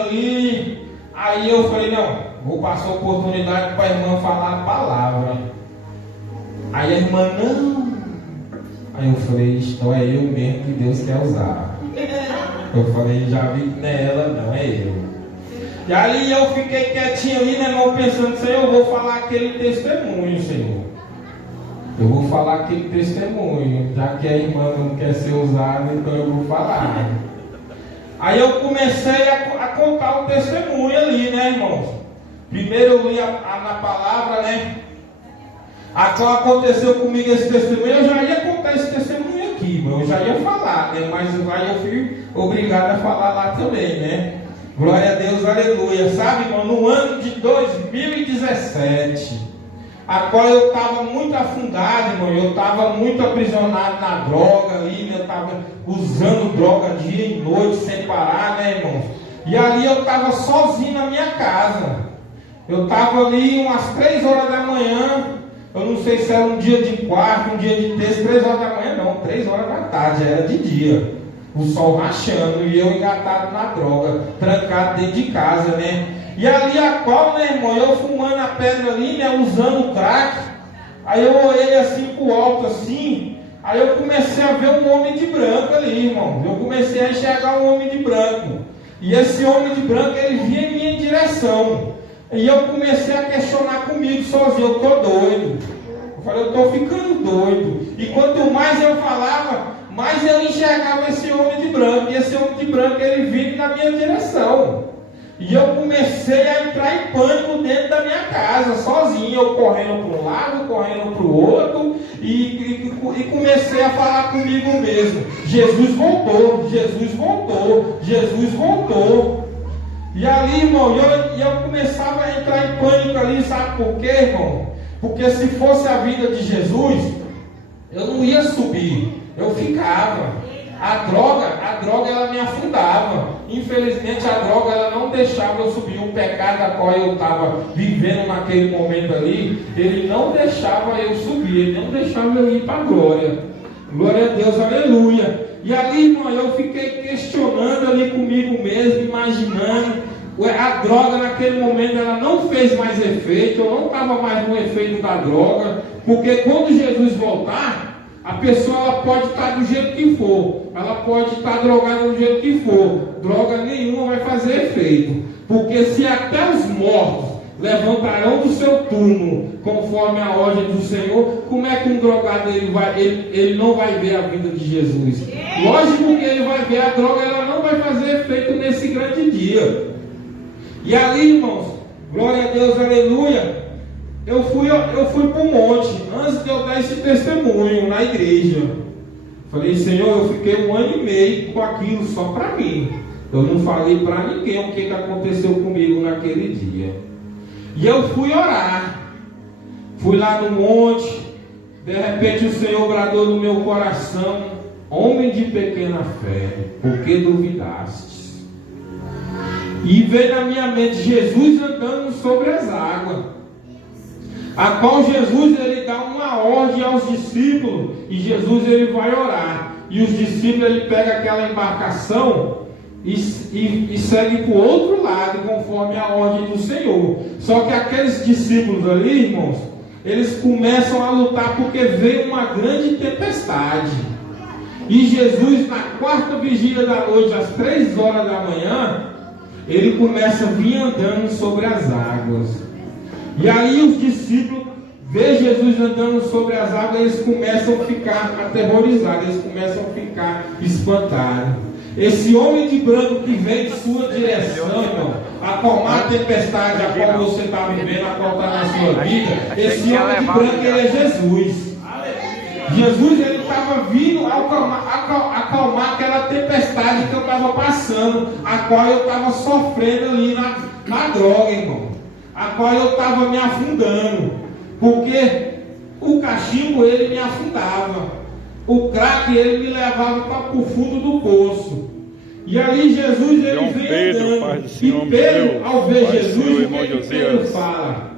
ali. Aí eu falei, não, vou passar a oportunidade para a irmã falar a palavra. Aí a irmã, não. Aí eu falei, então é eu mesmo que Deus quer usar. Eu falei, já vi que não é ela, não, é eu. E aí eu fiquei quietinho ali, né, irmão, pensando, Senhor, eu vou falar aquele testemunho, Senhor. Eu vou falar aquele testemunho, já que a irmã não quer ser usada, então eu vou falar. Aí eu comecei a contar o testemunho ali, né, irmãos? Primeiro eu li na palavra, né? Aconteceu comigo esse testemunho, eu já ia contar esse testemunho aqui, irmão. Eu já ia falar, né? Mas aí eu fui obrigado a falar lá também, né? Glória a Deus, aleluia. Sabe, irmão, no ano de 2017, a qual eu estava muito afundado, irmão. Eu estava muito aprisionado na droga ali, né? Eu estava usando droga dia e noite sem parar, né, irmão? E ali eu estava sozinho na minha casa. Eu estava ali umas 3 horas da manhã. Eu não sei se era um dia de quarta, um dia de terça, 3 horas da manhã, não, 3 horas da tarde, era de dia. O sol rachando e eu engatado na droga, trancado dentro de casa, né? E ali a qual, né, irmão, eu fumando a pedra ali, né, usando crack. Aí eu olhei assim pro alto, assim. Aí eu comecei a ver um homem de branco ali, irmão. Eu comecei a enxergar um homem de branco. E esse homem de branco, ele vinha em minha direção. E eu comecei a questionar comigo sozinho, eu tô doido. Eu falei, eu tô ficando doido. E quanto mais eu falava, mais eu enxergava esse homem de branco. E esse homem de branco, ele vinha na minha direção. E eu comecei a entrar em pânico dentro da minha casa, sozinho. Eu correndo para um lado, correndo para o outro. E comecei a falar comigo mesmo. Jesus voltou, Jesus voltou, Jesus voltou. E ali, irmão, eu começava a entrar em pânico ali, sabe por quê, irmão? Porque se fosse a vida de Jesus, eu não ia subir, eu ficava. A droga ela me afundava. Infelizmente a droga ela não deixava eu subir. O pecado a qual eu estava vivendo naquele momento ali, ele não deixava eu subir, ele não deixava eu ir para a glória. Glória a Deus, aleluia. E ali, irmão, eu fiquei questionando ali comigo mesmo, imaginando. A droga naquele momento ela não fez mais efeito, eu não estava mais no efeito da droga, porque quando Jesus voltar, a pessoa ela pode estar do jeito que for, ela pode estar drogada do jeito que for, droga nenhuma vai fazer efeito, porque se até os mortos levantarão do seu túmulo, conforme a ordem do Senhor, como é que um drogado ele não vai ver a vida de Jesus? Lógico que ele vai ver a droga, ela não vai fazer efeito nesse grande dia. E ali, irmãos, glória a Deus, aleluia, eu fui para o monte, antes de eu dar esse testemunho na igreja. Falei, Senhor, eu fiquei 1 ano e meio com aquilo só para mim. Eu não falei para ninguém o que aconteceu comigo naquele dia. E eu fui orar. Fui lá no monte. De repente o Senhor bradou no meu coração: homem de pequena fé, por que duvidastes? E veio na minha mente Jesus andando sobre as águas, a qual Jesus ele dá uma ordem aos discípulos, e Jesus ele vai orar, e os discípulos ele pega aquela embarcação e segue para o outro lado, conforme a ordem do Senhor. Só que aqueles discípulos ali, irmãos, eles começam a lutar porque veio uma grande tempestade. E Jesus, na 4ª vigília da noite, às 3 horas da manhã, ele começa a vir andando sobre as águas. E aí os discípulos veem Jesus andando sobre as águas, eles começam a ficar aterrorizados, eles começam a ficar espantados. Esse homem de branco que vem de sua direção, irmão, acalmar a tempestade a qual você está vivendo, a qual está na sua vida, esse homem de branco, ele é Jesus. Jesus, ele estava vindo acalmar aquela tempestade que eu estava passando, a qual eu estava sofrendo ali na droga, irmão, a qual eu estava me afundando, porque o cachimbo ele me afundava, o crack ele me levava para o fundo do poço. E ali Jesus ele vem andando, e Pedro, ao ver Jesus, o que Pedro fala?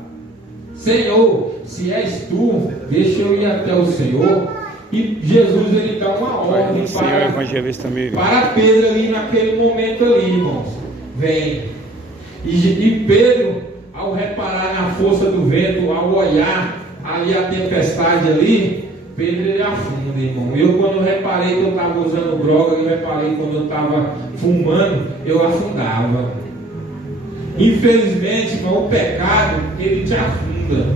Senhor, se és tu, deixa eu ir até o Senhor. E Jesus ele dá uma ordem para Pedro ali naquele momento ali, irmãos. vem. E Pedro, ao reparar na força do vento, ao olhar ali a tempestade ali, Pedro ele afunda, irmão. Eu quando reparei que eu estava usando droga, eu reparei quando eu estava fumando, eu afundava. Infelizmente, irmão, o pecado, ele te afunda.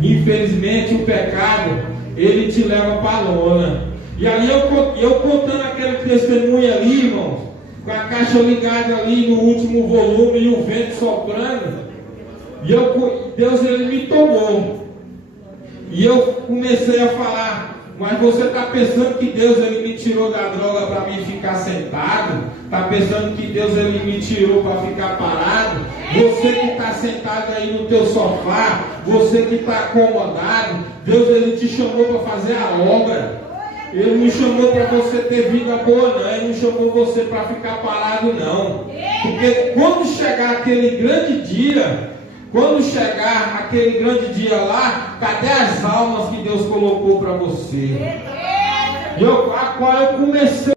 Infelizmente, o pecado, ele te leva para a lona. E ali eu contando aquele testemunho ali, irmão, com a caixa ligada ali no último volume e o vento soprando, e Deus ele me tomou. E eu comecei a falar: mas você está pensando que Deus ele me tirou da droga para mim ficar sentado? Está pensando que Deus ele me tirou para ficar parado? Você que está sentado aí no teu sofá, você que está acomodado, Deus ele te chamou para fazer a obra. Ele não chamou para você ter vida boa, não. Ele não chamou você para ficar parado, não. Porque quando chegar aquele grande dia, lá, cadê as almas que Deus colocou para você? A qual eu comecei